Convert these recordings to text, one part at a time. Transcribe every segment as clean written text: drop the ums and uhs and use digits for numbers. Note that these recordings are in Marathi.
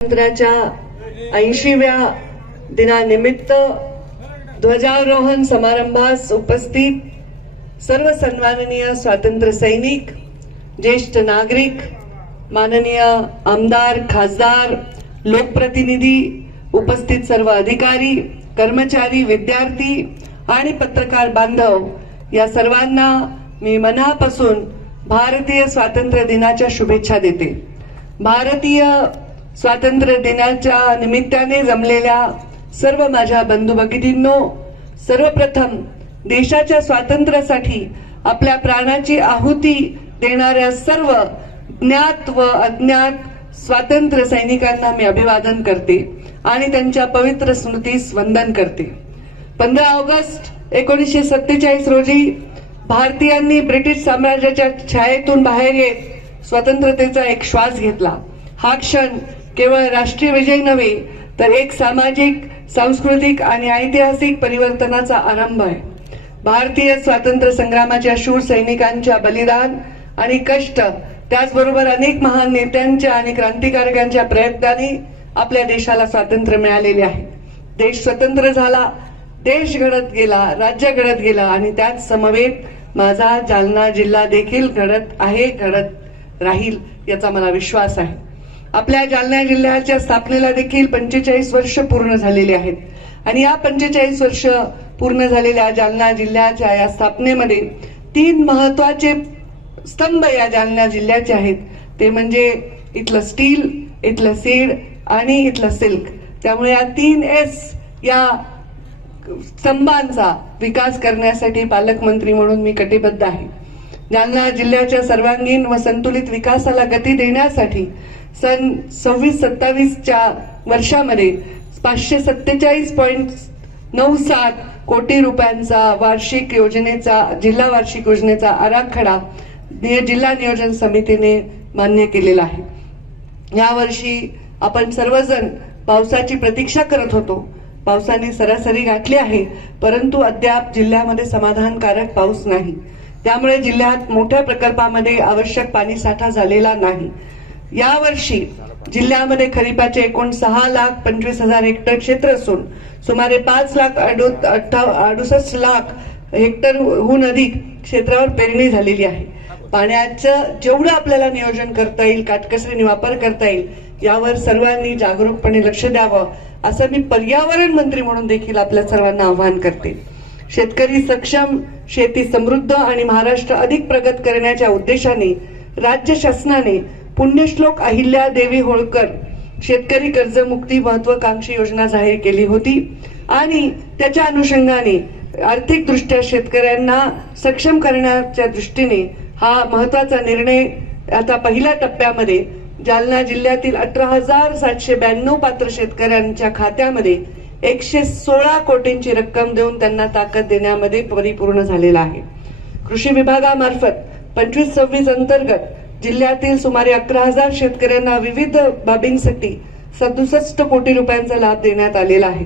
स्वातंत्र्याच्या 80व्या दिनानिमित्त ध्वजारोहण समारंभास उपस्थित सर्व सन्माननीय स्वातंत्र्य सैनिक, ज्येष्ठ नागरिक, माननीय आमदार, खासदार, लोकप्रतिनिधी, उपस्थित सर्व अधिकारी, कर्मचारी, विद्यार्थी आणि पत्रकार बांधव या सर्वांना मी मनापासून भारतीय स्वातंत्र्य दिनाच्या शुभेच्छा देते। भारतीय स्वातंत्र्य दिनाच्या निमित्ताने जमलेल्या सर्व माझ्या बंधू भगिनींनो, सर्वप्रथम देशाच्या स्वातंत्र्यासाठी आपल्या प्राणाची आहुती देणाऱ्या सर्व ज्ञात व अज्ञात स्वातंत्र्य सैनिकांना मी अभिवादन करते आणि त्यांच्या पवित्र स्मृतीस वंदन करते। 15 ऑगस्ट 1947 रोजी भारतीयांनी ब्रिटिश साम्राज्याच्या छायेतून बाहेर येत स्वतंत्रतेचा एक श्वास घेतला। हा क्षण केवळ राष्ट्रीय विजय नव्हे तर एक सामाजिक, सांस्कृतिक आणि ऐतिहासिक परिवर्तनाचा आरंभ आहे। भारतीय स्वातंत्र्य संग्रामाच्या शूर सैनिकांच्या बलिदान आणि कष्ट, त्याचबरोबर अनेक महान नेत्यांच्या आणि क्रांतिकारकांच्या प्रयत्नांनी आपल्या देशाला स्वातंत्र्य मिळालेले आहे। देश स्वतंत्र झाला, देश घडत गेला, राज्य घडत गेला आणि त्याच समवेत माझा जालना जिल्हा देखील घडत आहे, घडत राहील याचा मला विश्वास आहे। आपल्या जालना जिल्ह्याच्या स्थापनेला देखील 45 वर्ष पूर्ण झालेली आहेत आणि या 45 वर्ष पूर्ण झालेल्या जालना जिल्ह्याच्या या स्थापनेमध्ये 3 महत्वाचे स्तंभ या जालना जिल्ह्याचे आहेत। ते म्हणजे इथलं स्टील, इथलं सीड आणि इथलं सिल्क। त्यामुळे या 3S या स्तंभांचा विकास करण्यासाठी पालकमंत्री म्हणून मी कटिबद्ध आहे। जालना जिल्ह्याच्या सर्वांगीण व संतुलित विकासाला गती देण्यासाठी सन 26-27 वर्षामध्ये 547.97 कोटी रुपयांचा वार्षिक योजनेचा जिल्हा वार्षिक योजनेचा आराखडा जिल्हा नियोजन समितीने मान्य केलेला आहे। यावर्षी आपण सर्वजण पावसाची प्रतीक्षा करत होतो। पावसाने सरासरी गाठली आहे, परंतु अद्याप जिल्ह्यामध्ये समाधानकारक पाऊस नाही। त्यामुळे जिल्ह्यात मोठ्या प्रकल्पामध्ये आवश्यक पाणी साठा झालेला नाही। यावर्षी जिल्ह्यामध्ये खरीपाचे एकूण 6,25,000 हेक्टर क्षेत्र असून सुमारे 5,68,00,000 हेक्टरहून अधिक क्षेत्रावर पेरणी झालेली आहे। पाण्याचं जेवढं आपल्याला नियोजन करता येईल, काटकसरीने वापर करता येईल, यावर सर्वांनी जागरूकपणे लक्ष द्यावं असं मी पर्यावरण मंत्री म्हणून देखील आपल्या सर्वांना आवाहन करते। शेतकरी सक्षम, शेती समृद्ध आणि महाराष्ट्र अधिक प्रगत करण्याच्या उद्देशाने राज्य शासनाने पुण्यश्लोक अहिल्या देवी होळकर शेतकरी कर्जमुक्ती महत्वाकांक्षी योजना जाहीर केली होती आणि त्याच्या अनुषंगाने आर्थिक दृष्ट्या शेतकऱ्यांना सक्षम करण्याच्या दृष्टीने हा महत्वाचा निर्णय आता पहिल्या टप्प्यामध्ये जालना जिल्ह्यातील 18,792 पात्र शेतकऱ्यांच्या खात्यामध्ये 116 कोटींची रक्कम देऊन त्यांना ताकद देण्यामध्ये परिपूर्ण झालेला आहे। कृषी विभागामार्फत 25-26 अंतर्गत जिल्ह्यातील सुमारे 11,000 शेतकऱ्यांना विविध बाबींसाठी 67 कोटी रुपयांचा लाभ देण्यात आलेला आहे।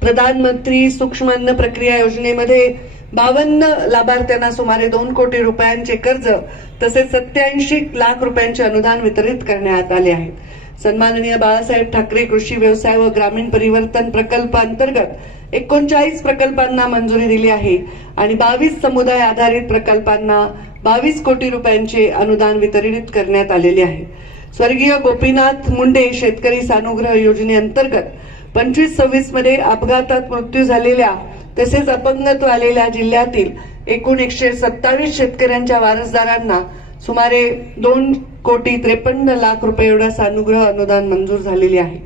प्रधानमंत्री सूक्ष्म अन्न प्रक्रिया योजनेमध्ये 52 लाभार्थ्यांना सुमारे 2 कोटी रुपयांचे कर्ज तसेच 87 लाख रुपयांचे अनुदान वितरित करण्यात आले आहे। सन्माननीय बाळासाहेब ठाकरे कृषी व्यवसाय व ग्रामीण परिवर्तन प्रकल्प अंतर्गत 39 प्रकल्पांना मंजुरी दिली आहे आणि 22 समुदाय आधारित प्रकल्पांना 22 कोटी रुपयांचे अनुदान वितरित करण्यात आलेले आहे। स्वर्गीय गोपीनाथ मुंडे शेतकरी सानुग्रह योजनेअंतर्गत 25-26 मध्ये अपघातात मृत्यू झालेल्या तसेच अपंगत्व आलेल्या जिल्ह्यातील एकूण 127 शेतकऱ्यांच्या वारसदारांना सुमारे 2,53,00,000 रुपये एवढा सानुग्रह अनुदान मंजूर झालेले आहे।